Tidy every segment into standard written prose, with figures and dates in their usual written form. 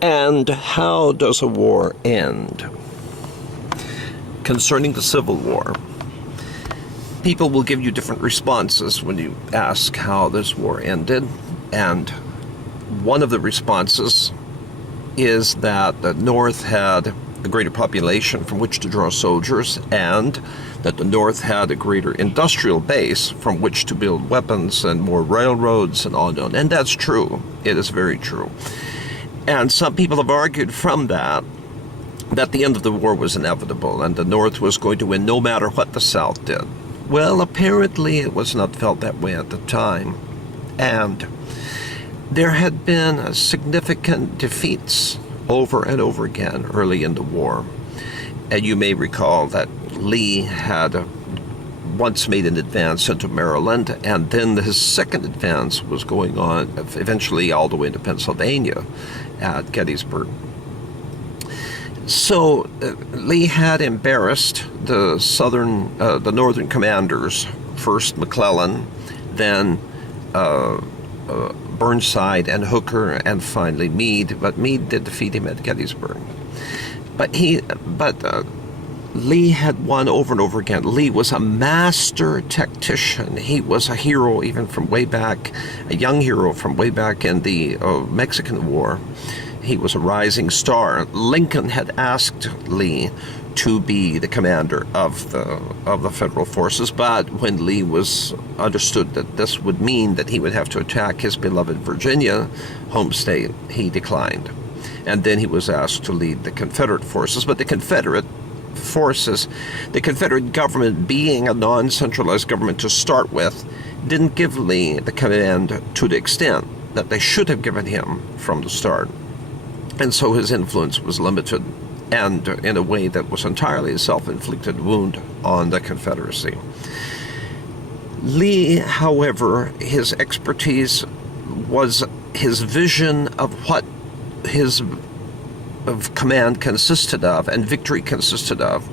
And how does a war end? Concerning the Civil War, people will give you different responses when you ask how this war ended. And one of the responses is that the North had a greater population from which to draw soldiers, and that the North had a greater industrial base from which to build weapons and more railroads and on and on. And that's true. It is very true. And some people have argued from that the end of the war was inevitable and the North was going to win no matter what the South did. Well, apparently it was not felt that way at the time. And there had been significant defeats over and over again early in the war. And you may recall that Lee had once made an advance into Maryland, and then his second advance was going on eventually all the way into Pennsylvania at Gettysburg. So Lee had embarrassed the northern commanders, first McClellan, then Burnside and Hooker, and finally Meade. But Meade did defeat him at Gettysburg. But Lee had won over and over again. Lee was a master tactician. He was a hero even from way back, a young hero from way back in the Mexican War. He was a rising star. Lincoln had asked Lee to be the commander of the federal forces, but when Lee was understood that this would mean that he would have to attack his beloved Virginia home state, he declined. And then he was asked to lead the Confederate forces, but the Confederate forces, the Confederate government being a non-centralized government to start with, didn't give Lee the command to the extent that they should have given him from the start. And so his influence was limited, and in a way that was entirely a self-inflicted wound on the Confederacy. Lee, however, his expertise was his vision of what his command consisted of and victory consisted of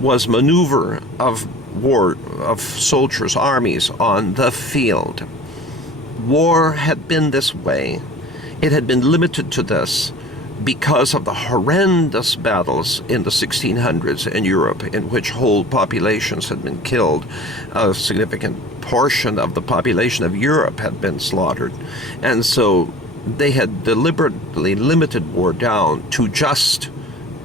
was maneuver of war, of soldiers, armies on the field. War had been this way. It had been limited to this because of the horrendous battles in the 1600s in Europe, in which whole populations had been killed. A significant portion of the population of Europe had been slaughtered. And so they had deliberately limited war down to just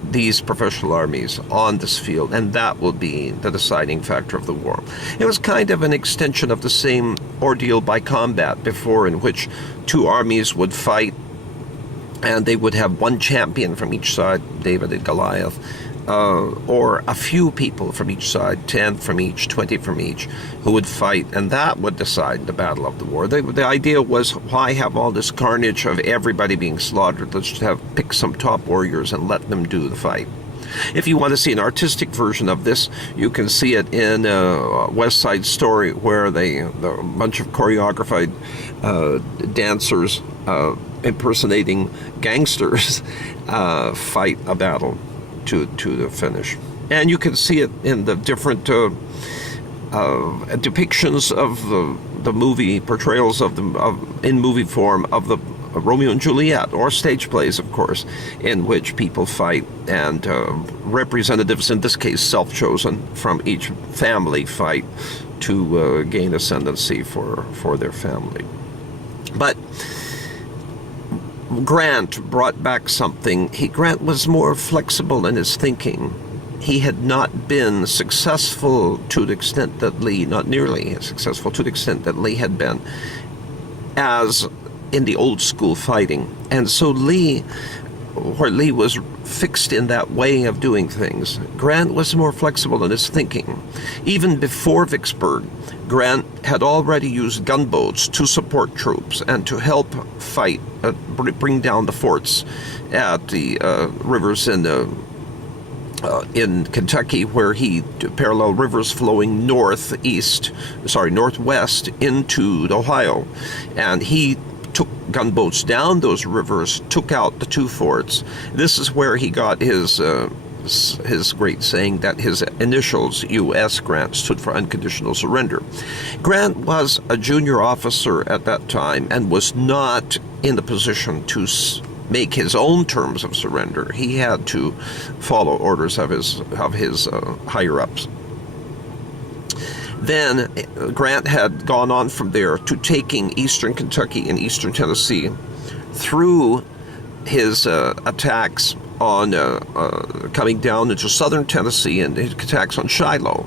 these professional armies on this field, and that will be the deciding factor of the war. It was kind of an extension of the same ordeal by combat before, in which two armies would fight and they would have one champion from each side, David and Goliath, or a few people from each side, 10 from each, 20 from each, who would fight, and that would decide the battle of the war. The idea was, why have all this carnage of everybody being slaughtered? Let's just pick some top warriors and let them do the fight. If you want to see an artistic version of this, you can see it in West Side Story, where a bunch of choreographed dancers impersonating gangsters fight a battle to the finish. And you can see it in the different depictions of the movie portrayals in movie form of the Romeo and Juliet, or stage plays, of course, in which people fight, and representatives, in this case self-chosen from each family, fight to gain ascendancy for their family. But Grant brought back something. Grant was more flexible in his thinking. He had not been successful to the extent that Lee, not nearly as successful to the extent that Lee had been, as in the old school fighting. And so where Lee was fixed in that way of doing things, Grant was more flexible in his thinking. Even before Vicksburg, Grant had already used gunboats to support troops and to help fight, bring down the forts at the rivers in Kentucky, where he parallel rivers flowing northwest into Ohio, and he took gunboats down those rivers, took out the two forts. This is where he got his great saying that his initials, U.S. Grant, stood for unconditional surrender. Grant was a junior officer at that time and was not in the position to make his own terms of surrender. He had to follow orders of his higher-ups. Then Grant had gone on from there to taking eastern Kentucky and eastern Tennessee through his attacks on coming down into southern Tennessee and his attacks on Shiloh.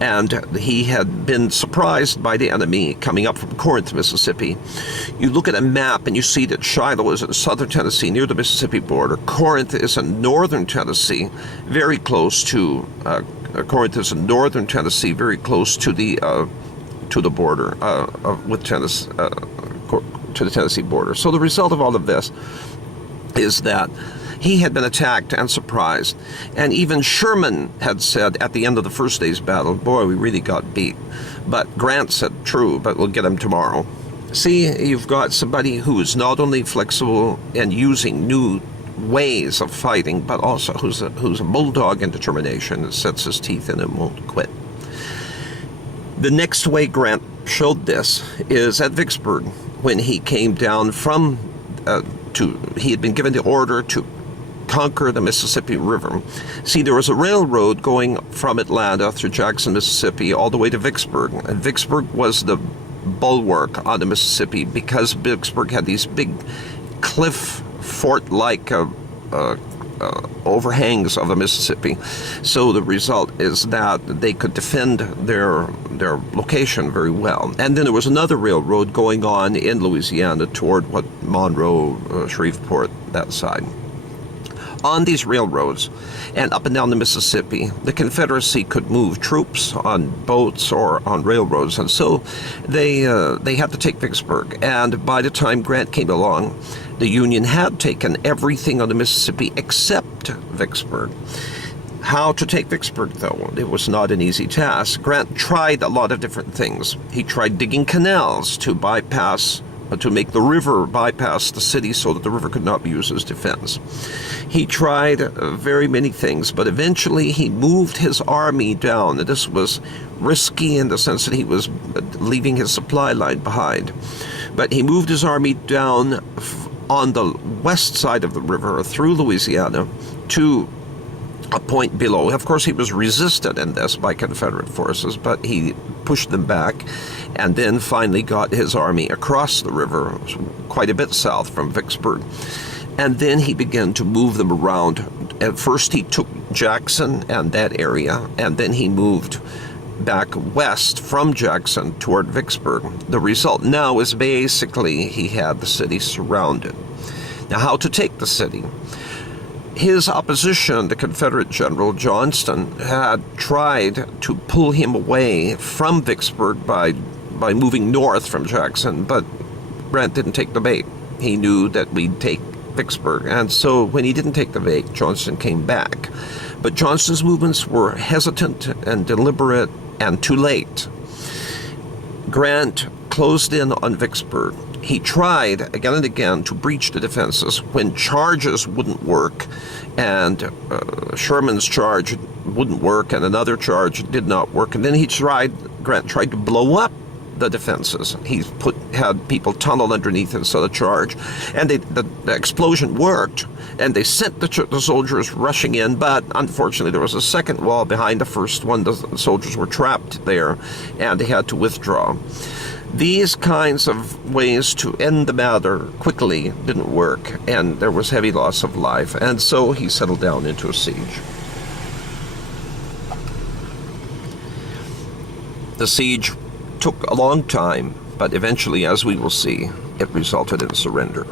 And he had been surprised by the enemy coming up from Corinth, Mississippi. You look at a map and you see that Shiloh is in southern Tennessee near the Mississippi border. Corinth is in northern Tennessee, very close to Corinth is in northern Tennessee, very close to the border with Tennessee, to the Tennessee border. So the result of all of this is that he had been attacked and surprised. And even Sherman had said at the end of the first day's battle, boy, we really got beat. But Grant said, true, but we'll get him tomorrow. See, you've got somebody who is not only flexible and using new ways of fighting, but also who's a bulldog in determination and sets his teeth in and won't quit. The next way Grant showed this is at Vicksburg, when he came down from he had been given the order to conquer the Mississippi River. See, there was a railroad going from Atlanta through Jackson, Mississippi, all the way to Vicksburg. And Vicksburg was the bulwark on the Mississippi because Vicksburg had these big cliff fort-like overhangs of the Mississippi. So the result is that they could defend their location very well. And then there was another railroad going on in Louisiana toward what Monroe, Shreveport, that side. On these railroads and up and down the Mississippi, the Confederacy could move troops on boats or on railroads, and so they had to take Vicksburg. And by the time Grant came along, the Union had taken everything on the Mississippi except Vicksburg. How to take Vicksburg, though? It was not an easy task. Grant tried a lot of different things. He tried digging canals to make the river bypass the city so that the river could not be used as defense. He tried very many things, but eventually he moved his army down. This was risky in the sense that he was leaving his supply line behind. But he moved his army down on the west side of the river through Louisiana to a point below. Of course, he was resisted in this by Confederate forces, but he pushed them back and then finally got his army across the river, quite a bit south from Vicksburg. And then he began to move them around. At first he took Jackson and that area, and then he moved back west from Jackson toward Vicksburg. The result now is basically he had the city surrounded. Now, how to take the city? His opposition, the Confederate General Johnston, had tried to pull him away from Vicksburg by moving north from Jackson, but Grant didn't take the bait. He knew that we'd take Vicksburg, and so when he didn't take the bait, Johnston came back. But Johnston's movements were hesitant and deliberate and too late. Grant closed in on Vicksburg. He tried again and again to breach the defenses when charges wouldn't work, and Sherman's charge wouldn't work, and another charge did not work. And then Grant tried to blow up the defenses. He had people tunnel underneath instead of charge, and the explosion worked, and they sent the soldiers rushing in. But unfortunately, there was a second wall behind the first one. The soldiers were trapped there, and they had to withdraw. These kinds of ways to end the matter quickly didn't work, and there was heavy loss of life, and so he settled down into a siege. The siege took a long time, but eventually, as we will see, it resulted in surrender.